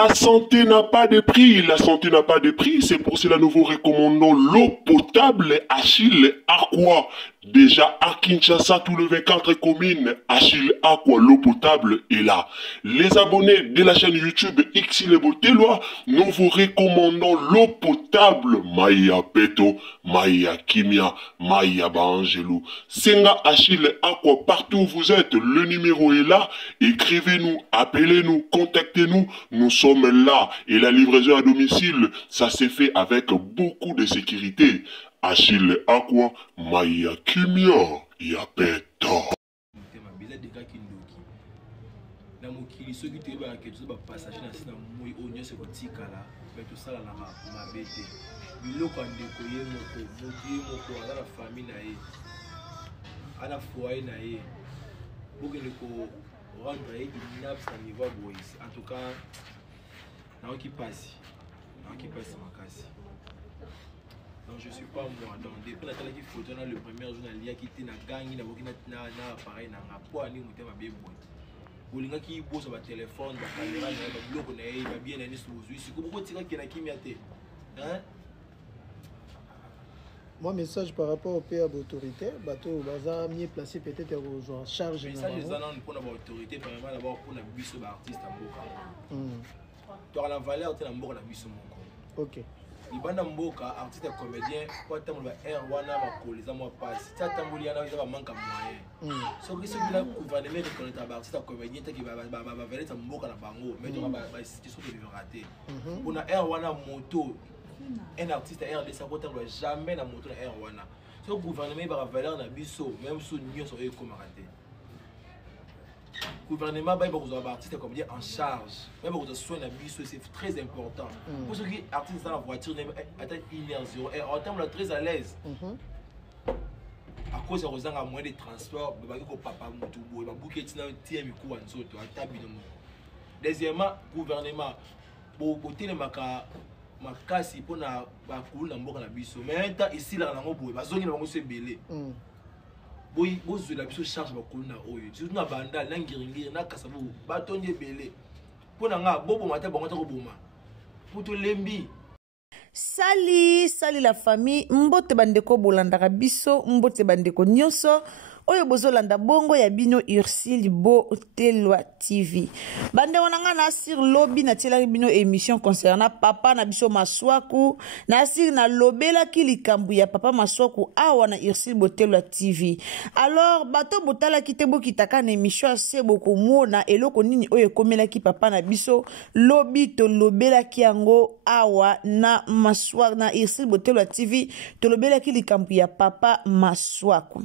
La santé n'a pas de prix, la santé n'a pas de prix, c'est pour cela nous vous recommandons l'eau potable Achille Aqua. Déjà à Kinshasa, tous les 24 communes, Achille Aqua, l'eau potable est là. Les abonnés de la chaîne YouTube Xile Botelwa, nous vous recommandons l'eau potable Maya Peto, Maya Kimia, Maya Bangelou. Senga Achille Aqua, partout où vous êtes, le numéro est là. Écrivez-nous, appelez-nous, contactez-nous. Nous sommes là. Et la livraison à domicile, ça s'est fait avec beaucoup de sécurité. Achille Aqua, Maya Kimia, Yapeto. En tout cas, non qui passe ma casse. Donc je suis pas moi. Donc depuis la télé qui photo le premier jour il y a qui était na gang na appareil na rapport ni muté ma bien bon. Bolinga qui bosse sur téléphone, ba caméra na ba bloc na ba bien na ni sous ici. Comment tu tika qui na kimia hein? Moi, message par rapport au père d'autorité, bateau baza mieux placé peut-être en charge. Mais ça, les annonces pour l'autorité, premièrement d'abord pour la bus artiste à Mboka. Tu as la valeur de la Mboka la bus mon. Ok. Il va dans Mboka artiste comédien, quand tu as un wana ma les amours passe. Si tu as un yana il va manquer moyen. Sauf que ce qui là gouvernement de connaître artiste comédien qui va venir à Mboka la bango, mais tu vas situation de rater. On a un wana moto. Un artiste RD ça ne doit jamais la moto na wana. So gouvernement va valeur na biso même sous nion so comme raté. Gouvernement va vous avoir artiste comme dire en charge. Même vous soin na biso c'est très important. Pour ceux qui artistes dans la voiture attend 1h0 et en termes très à l'aise. À cause de rozanga moins de transport, ba ko papa moto boy ba bouquet tina tie mi ku anso to atabino. Deuxièmement, gouvernement pour le maka makasi pona ba kula mboka na biso mais ta ici là na ngoboye bazongi na bango se belé boy bozo la biso charge ba kula na oyo surtout na bandal na ngiringiri na kasabu ba tonje belé pona nga bobo mata bango ta ko boma puto lembi sali la famille mbote bandeko bolandaka biso mbote bandeko nyonso oyo bozolanda bongo ya bino Ursile Botelwa TV. Bande wananga na sur lobby na tiela bino émission concernant papa na biso Maswaku na sur na lobela ki likambu ya papa Maswaku awa na Ursile Botelwa TV. Alors bato botala kite bokitaka na émission se boko mona eloko nini oyo komela ki papa na biso lobby to lobela ki yango awa na Maswaku na Ursile Botelwa TV to lobela ki likambu ya papa Maswaku.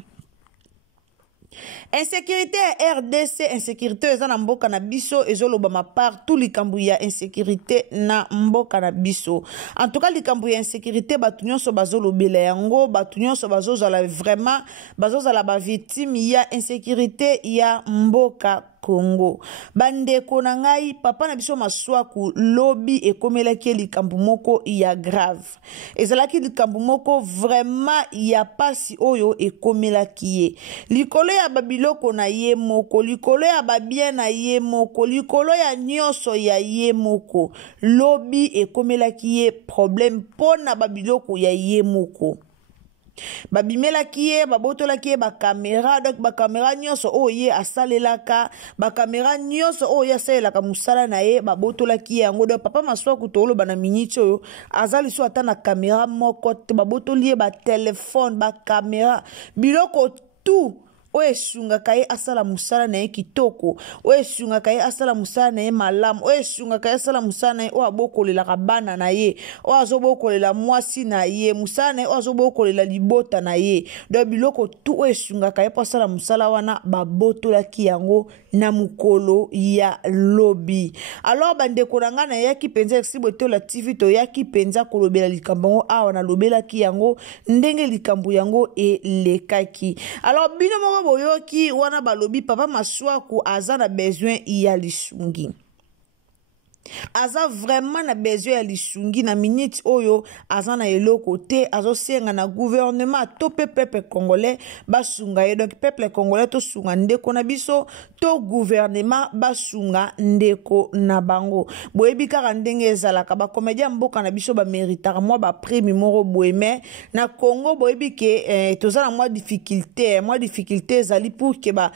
Insécurité RDC, insécurité na mboka na biso ezoloba ma part tout likambu ya insécurité na mboka na biso. En tout cas likambu ya insécurité batu nyonso bazolobela yango, batu nyonso bazozala vraiment bazozala ba victime ya insécurité ya mboka Congo. Bandeko na ngai papa na biso Maswaku lobby ekomelaki likambu moko ya grave. Ezalaki likambu moko vraiment ya pasi oyo ekomelaki ye. Likolo ya babiloko na ye moko, likolo ya babien na ye moko, likolo ya nyonso ya ye moko. Lobby ekomelaki ye problème pona babiloko ya ye moko. Babimela kie babotola kie ba caméra donc ba caméra nyonso oye asalelaka ba caméra nyonso oye asalelaka musala na ye babotola kie yango donc papa Maswaku tolo bana minute oyo azali so ata na caméra moko te babotoli ye ba téléphone ba caméra biloko tout oye sunga kaye asala musala na ye kitoko oye sunga kaye asala musala na ye malamu oye sunga kaye asala musala na ye o abokolela kabana na ye o azobokolela mwasi na ye musala na ye o azobokolela libota na ye do biloko tu oye sunga kaye po asala musala wana babotolaki yango na mukolo ya lobby. Alors bandeko na nga na yaki penza Ursile Botelwa TV to yaki penza kolobela likambo yango awa na lobelaki yango ndenge likambo yango elekaki. Alors bino moko boyoki wana balobi papa Maswaku aza na besoin ya lisungi. aza vraiment na besoin ya lisungi na minute oyo aza na eloko te azosenga na gouvernement to peuple congolais basunga ye. Donc peuple congolais to sunga ndeko na biso to gouvernement basunga ndeko na bango. Boyebi kaka ndenge ezalaka ba comédien mboka na biso ba méritaka moi ba prime moko boyeme na Congo. Boyebi ke tozala moi difficulté ezali pour que ba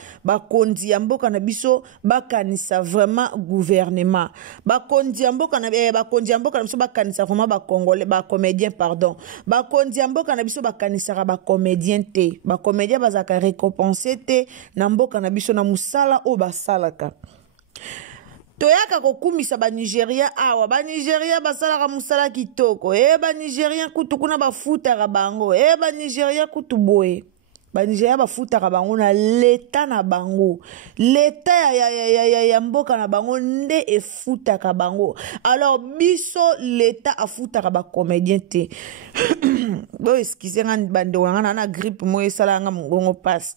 kondi ya mboka na biso bakanisa vraiment gouvernement. Bakondi ya mboka na biso bakanisa vraiment ba congolais ba comédien pardon. Bakondi ya mboka na biso bakanisaka ba comédien te. Ba comédien bazaka récompenser te na mboka na biso na musala o basalaka. Toyaka kokumisa ba Nigeria awa ba Nigeria basalaka musala kitoko. Ba Nigeria kutu kuna bafutaka bango. Ba Nigeria kutu boye. Ba Nigeria bafutaka bango na leta na bango. Leta ya mboka na bango nde efutaka bango. Alors biso leta afutaka ba comédien te. Bo excusez nga bande wana na grippe mo esala nga mongongo passe.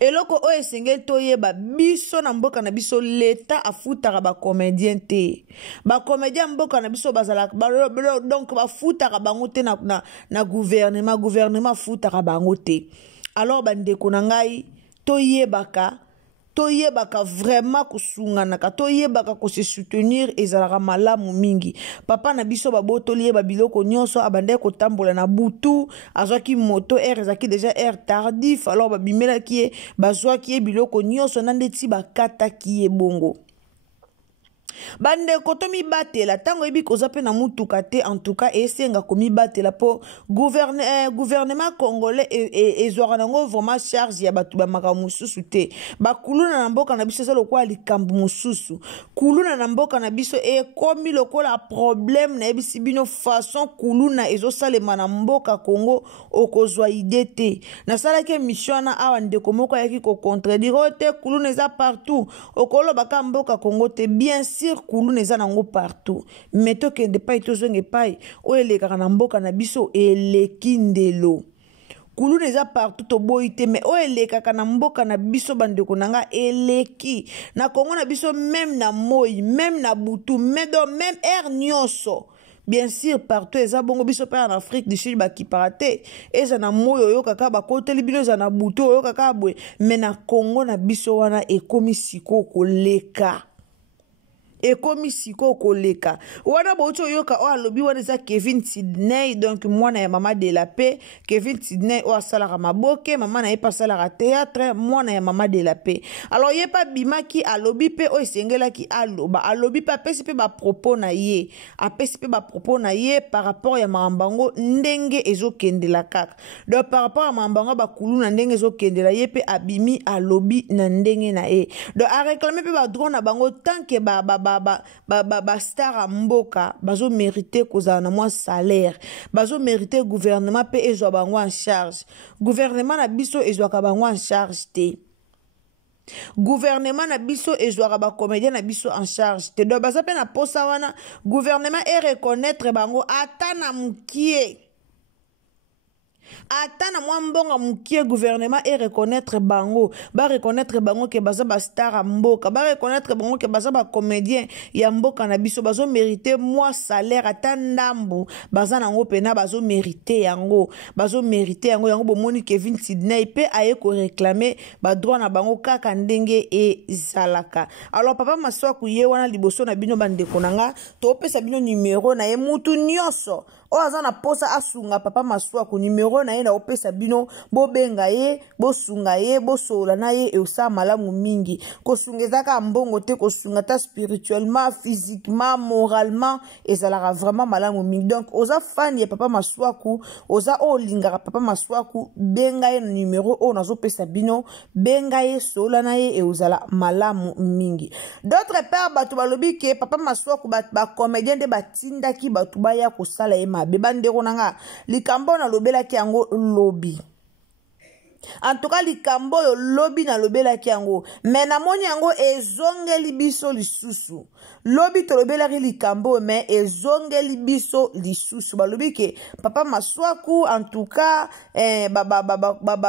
Eloko o esengeli toyeba biso na mboka na biso leta afutaka ba comédien te. Ba comédien mboka na biso bazalaka donc bafutaka bango te na gouvernement afutaka bango te. Alors bandeko na ngai toyebaka vraiment kusunganaka toyebaka ko se soutenir ezalaka malamu mingi. Papa na biso babotoli ye babiloko nyonso abande ko tambola na butu azwaki moto ezaki déjà tardif. Alors babimelaki ye bazwaki ye biloko nyonso na ndeti bakataki ye bongo. Bande kotomi batela tango ebi kozape na mutuka te en tout cas esenga komi batela po gouvernement congolais ezwaka nango vraiment charge ya batu ba makambo mususu te. Bakuluna na mboka na biso lokola likambo mususu. Kuluna na mboka na biso komi lokola problème na ebisi bino façon kuluna ezosalema na mboka Congo okozwa ide te. Nasalaki mission na awa ndeko moko yaki ko contredire te kuluna eza partout okolo baka mboka Congo te. Bien sûr kuluna eza nango partout mais tokende pai tozonge pai oyo elekaka na mboka na biso eleki ndelo. Kuluna eza partout toboyi te mais oyo elekaka na mboka na biso bandeko nanga eleki na Congo na biso même na moi même na butu même air nyonso. Bien sûr partout eza bongo biso pa en Afrique du Sud bakiparate eza na moi oyo kaka bakoteli bino eza na butu oyo kaka bwe mais na Congo na biso wana ekomi siko koleka. Ekomi siko koleka wana bocho yoka o alobi wana za Kevin Sidney donc mwana ya mama de la paix. Kevin Sidney o asalaka maboke mama na ye pa salaka théâtre mwana ya mama de la paix. Alors ye pa bimaki alobi pe o esengelaki aloba alobi pa pesi pe ba propos na ye apesi pe ba propos na ye par rapport ya mambango ndenge ezokendela kaka. Donc par rapport ya mambango bakuluna ndenge ezokendela ye pe abimi alobi na ndenge na ye. Donc a réclamer pe ba droit na bango tant que ba star mboka bazo mériter kozala na mwa salaire bazo mériter gouvernement pe ezwa bango en charge. Gouvernement na biso ezwaka bango en charge te. Gouvernement na biso ezwaka ba comédien na biso en charge te. Donc baza pe na posa wana gouvernement reconnaître bango ata na mukie. Ata na mwa mbonga mukie gouvernement reconnaître bango ba reconnaître bango ke baza ba star mboka ba reconnaître bango ke baza ba comédien ya mboka na biso bazo mériter moi salaire ata ndambu baza nango pena bazo mériter yango yango bomoni Kevin Sidney pe aye ko réclamer ba droit na bango kaka ndenge ezalaka. Alors papa Maswaku ye wana liboso na bino bandeko nanga to pesa bino numéro na ye mutu nyonso o azana posa asunga papa Maswaku numéro na ye na opesa bino bobenga ye bosunga ye bosola na ye eusa malamu mingi kosunga ezaka mbongo te kosunga ta spirituellement physiquement moralement ezalaka vraiment malamu mingi. Donc oza fan ya papa Maswaku oza olingaka papa Maswaku benga ye numéro o nazo pesa bino benga ye sola na ye euzala malamu mingi. D'autre part batu balobi ke papa Maswaku ba comédien de batindaki batu baya kosala ye mabe bandeko nanga likambo na lobelaki yango lobi En tout cas likambo oyo lobi na lobelaki yango me namoni yango ezongeli biso lisusu lobi tolobelaki likambo me ezongeli biso lisusu balobi ke papa Maswaku en tout cas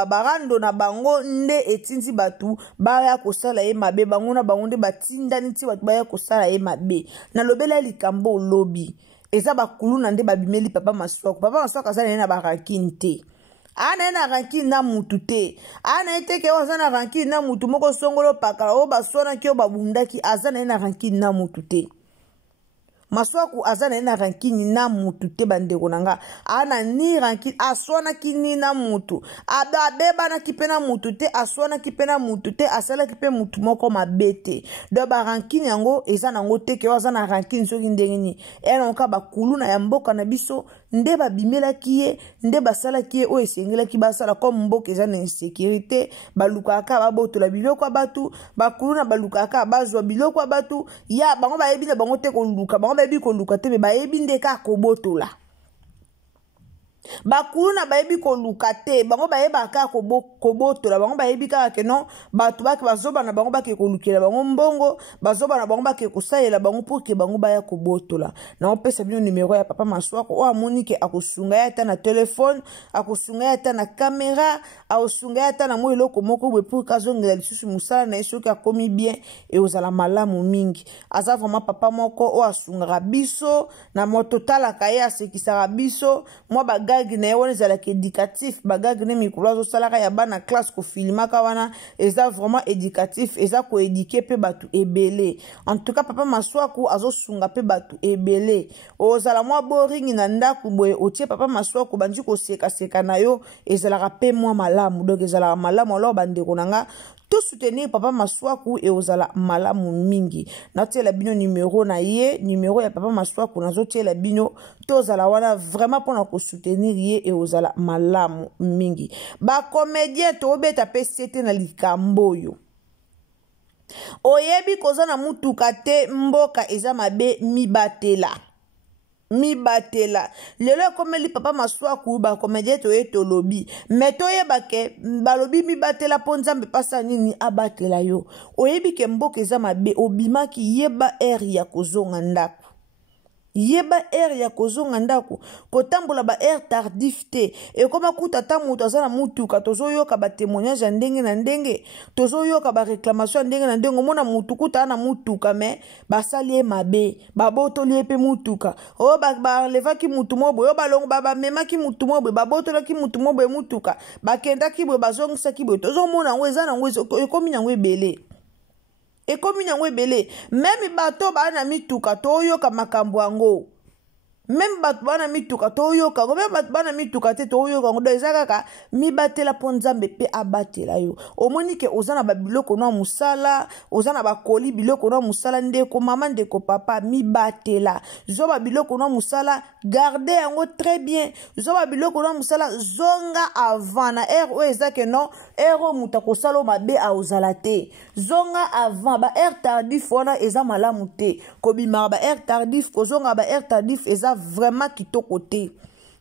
barando na bango nde etindi batu baya kosala ye mabe bango na bango nde batindani ti batu baya kosala ye mabe na lobela likambo lobi eza bakulu na nde babimeli papa Maswaku aza na barankine te ana na rankine na mutu te ana eteke aza na rankine na mutu moko songolo pakala o basonaki o babundaki aza na rankine na mutu te Maswaku aza na rankine na mutu te bandeko nanga ana ni rankine aswanaki ni na mutu abebanaki mpe na mutu te aswanaki mpe na mutu te asalaki mpe mutu moko mabe te do barankine yango eza nango teke aza na rankine soki ndenge nini elonka bakulu na ya mboka na biso nde babimelaki ye nde basalaki ye oyo esengelaki basala comme mboka eza na insécurité balukaka babotola biloko ya batu bakulu na balukaka bazwa biloko ya batu ya bango bayebi na bango te koluka bango bayebi koluka te me bayebi nde kaka kobotola bakulu na bayebi koluka te bango bayeba kaka kobotola bango bayebi kaka ke non batu bake bazoba na bango bake kolukela bango mbongo bazoba na bango bake kosalela bango pour ke bango baya kobotola na opesa bino numero ya papa Maswaku o amoni ke akosunga ya ata na telefone akosunga ya ata na kamera akosunga ya ata na mo eloko moko boye pour kazongela lisusu musala na ye soki akomi bien e ozala malamu mingi aza vraiment papa moko o asungaka biso na moto talaka ye asekisaka biso mwa bagagi na ye wana ezalaka éducatif bagagi ne mikolo azosalaka ya bana classe kofilimaka wana eza vraiment éducatif eza koéduke mpe batu ebele en tout cas papa Maswaku azosunga mpe batu ebele ozala mwa boringi na ndako boye otie papa Maswaku bandi kosekaseka na yo ezalaka mpe mwa malamu donc ezalaka malamu alors bandeko nanga tout soutenir papa Maswaku et ozala malamu mingi natiela bino numéro na ye numéro ya papa Maswaku nazotiela bino tozala wana vraiment pona ko soutenir ye et ozala malamu mingi ba comédien to beta pesete na likambo yo oyebi kozana mutuka te mboka eza mabe mibatela lelo komeli papa Maswaku ba comédien to etolobi meto yeba ke balobi mibatela po nzambe pasa nini abatela yo oyebi ke mboka eza mabe obimaki yeba air ya kozonga ndako yeba air ya kozonga ndako kotambola ba air tardif te e koma kuta ta mutu azana mutuka tozoyoka ba témoignage ndenge na ndenge tozoyoka ba réclamation ndenge na ndenge mona mutu kuta na mutuka me basali e mabe babotoli epe mutuka o ba levaki mutu mobo yo balongo ba memaki mutu mobo babotolaki mutu mobo mutuka bakendaki bo bazongisaki bo tozomona ngo eza na ngo ekomi na ngo ebele ekomi nango ebele meme bato bana mituka toyoka makambo yango même bato bana mituka toyoka ngo même bato bana mituka te toyoka ngo do eza kaka mibatela po nzambe pe abatela yo omoni ke ozana ba biloko no musala ozana ba koli biloko no musala ndeko mama ndeko papa mibatela zoba biloko no musala garder yango très bien zoba biloko no musala zonga avant na air o ezake non ero mutako salo mabe a ozala te zonga avant ba air tardif wana eza malamu te kobima ba air tardif kozonga ba air tardif eza vraiment kitoko te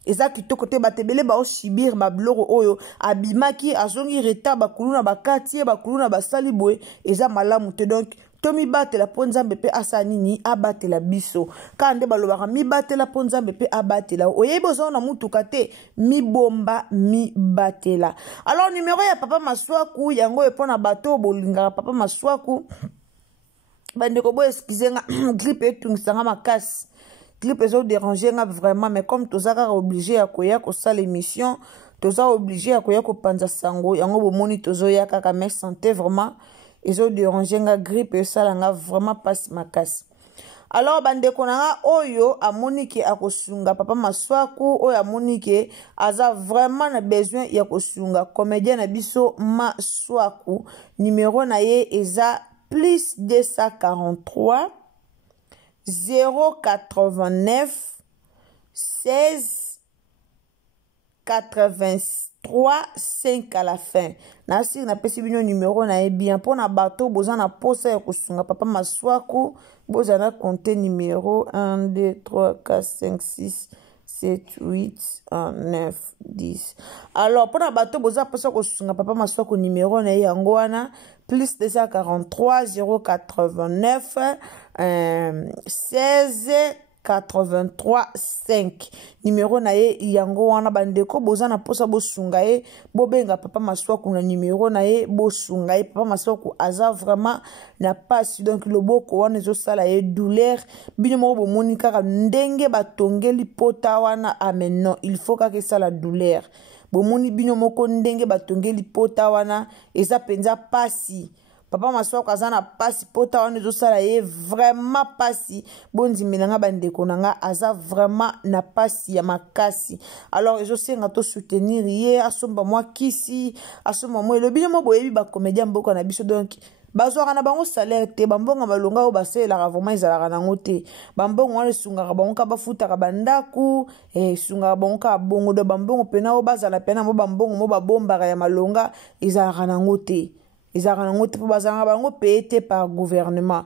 eza kitoko te batebele ba oshibir ba biloko oyo abimaki azongi reta bakulu na bakati bakulu na basali boye eza malamu te donc tomi batela po nzambe pe asa nini abatela biso kande balobaka mi batela po nzambe pe abatela oyebi ozona mutuka te mibomba mi batela alors numéro ya papa Maswaku yango epona bato bolingaka papa Maswaku bandeko bo excusenga grippe etungisanga makasi clip ezo déranger nga vraiment mais comme tozaka obligé ya koya ko sala émission toza obligé ya koya ko panza sango yango bomoni tozoya kaka mais santé vraiment ezo déranger nga grippe esala nga vraiment passe makasi alors bandeko nanga oyo amoni ke akosunga papa Maswaku oyo amoni ke aza vraiment na besoin ya kosunga comédien na biso Maswaku numéro na ye eza plus 243 089 16 83 5 à la fin. Nasi na pesi bino numéro na bien pour na bateau boza na posa ya kusunga papa Maswaku boza na compter numéro 1 2 3 4 5 6 7, 8, 9, 10. Alors, pour la bateau, vous avez besoin papa maswako numéro na yango wana plus 243 089 16 83 5 numéro na ye yango wana bandeko boza na posa bosunga ye bobenga papa maswaku na numéro na ye bosunga ye papa maswaku aza vraiment na pasi donc loboko wana ezosala ye douleur bino moko bomoni kaka ndenge batongeli pota wana amen non il faut kaka esala douleur bomoni bino moko ndenge batongeli pota wana eza penza pasi papa maswako aza na pasi pota wana ezosala ye vraiment pasi bondimela nga bandeko na nga aza vraiment na pasi ya makasi alors ezosenga to soutenir ye asomba mwa kisi asomba mwa elobi mo boyebi bacomédien mboka na biso donc bazwaka na bango salaire te bambongo balonga oyo basalelaka vraiment ezalaka nango te bambongo wana esungaka bango ka bafutaka bandaku esungaka bango ka bongo do bambongo pena oyo bazala pena mo bambongo mo babombaka ya malonga ezalaka nango te ezalaka nango te mpo bazalaka bango paye te par gouvernement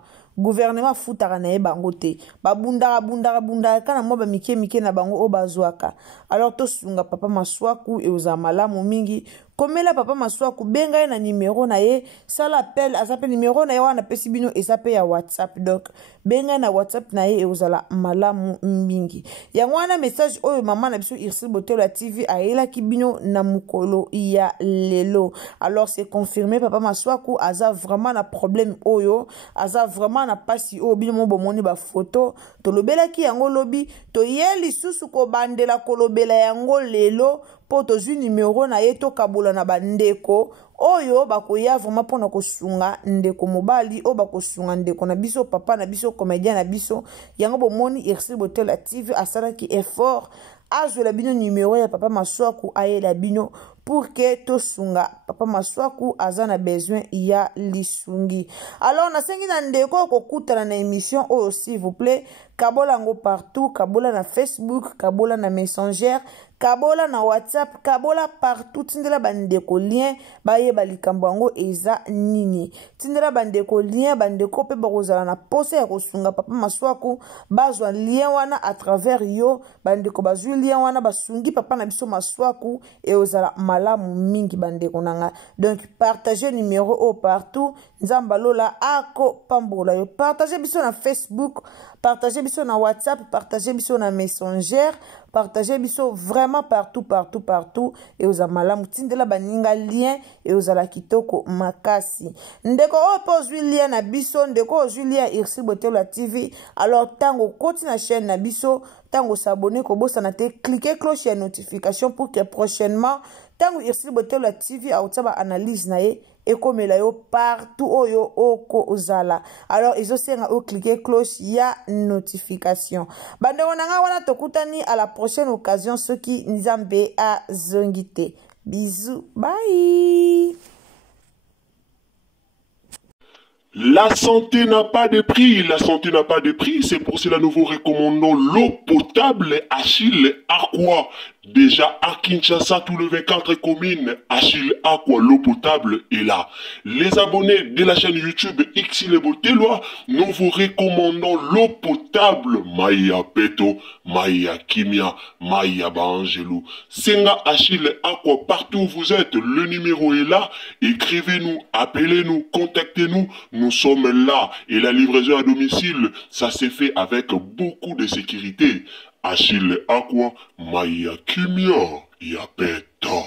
futaka na ye bango te babundaka kana mwa bamike na bango oyo bazwaka alors tosunga papa maswaku eozala malamu mingi komela papa maswaku benga ye na numéro na ye sala appel aza pe numéro na ye wana pesi bino eza pe ya whatsapp donc benga ye na whatsapp na ye eozala malamu mingi yango wana message oyo mama na biso Irsile Botelo ya TV ayelaki bino na mukolo ya lelo alors c'est confirmé papa maswaku aza vraiment na problème oyo aza vraiment na pasi oyo bino mo bomoni ba photo tolobelaki yango lobi toye lisusu kobandela kolobela yango lelo po tozwi numéro na ye tokabola na bandeko oyo bakoya vraiment mpona kosunga ndeko mobali oyo bakosunga ndeko na biso papa na biso comédien na biso yango bomoni Irsile Botelo ya TV asalaki effort azwela bino numéro ya papa maswaku ayela bino pour que tosunga papa maswaku aza na besoin ya lisungi alors nasengi na ndeko kokutana na émission oyo s'il vous plaît kabola ngo partout kabola na Facebook kabola na Messenger kabola na WhatsApp kabola partout tindela bandeko lien bayeba likambo yango eza nini tindela bandeko lien bandeko pe bakozala na posa ya kosunga papa maswaku bazwa lien wana à travers yo bandeko bazwi lien wana basungi papa na biso maswaku et ozala malamu mingi bandeko nanga donc partager numéro au partout nzamba lola ako pambola yo partager biso na Facebook partager biso na WhatsApp partager biso na Messenger partager biso vraiment partout et oza malamu tindela baninga lien et ozala kitoko makasi ndeko o pozwi lien na biso ndeko ozwi lien Irsile Botelo ya TV alors tango koti na chaîne na biso tango s'abonner ko bosana te cliquer cloche ya notification pour que prochainement tango Irsile Botelo ya TV autaba analyse na ye ekomela yo partout oyo oko ozala alors ezosenga o cliquer cloche ya notification bandeko nanga wana tokutani à la prochaine occasion soki nzambe azongi te bisous bye. La santé n'a pas de prix, la santé n'a pas de prix, c'est pour cela nous vous recommandons l'eau potable Achille Aqua. Déjà à Kinshasa, tout le 24 communes, Achille Aqua, l'eau potable est là. Les abonnés de la chaîne YouTube Irsile Botelo, nous vous recommandons l'eau potable Maya Peto, Maya Kimia, Maya Bangelou. Senga Achille Aqua, partout où vous êtes, le numéro est là. Écrivez-nous, appelez-nous, contactez-nous. Nous sommes là et la livraison à domicile, ça s'est fait avec beaucoup de sécurité. Achille Aqua, Maya Kimia, Yapeto.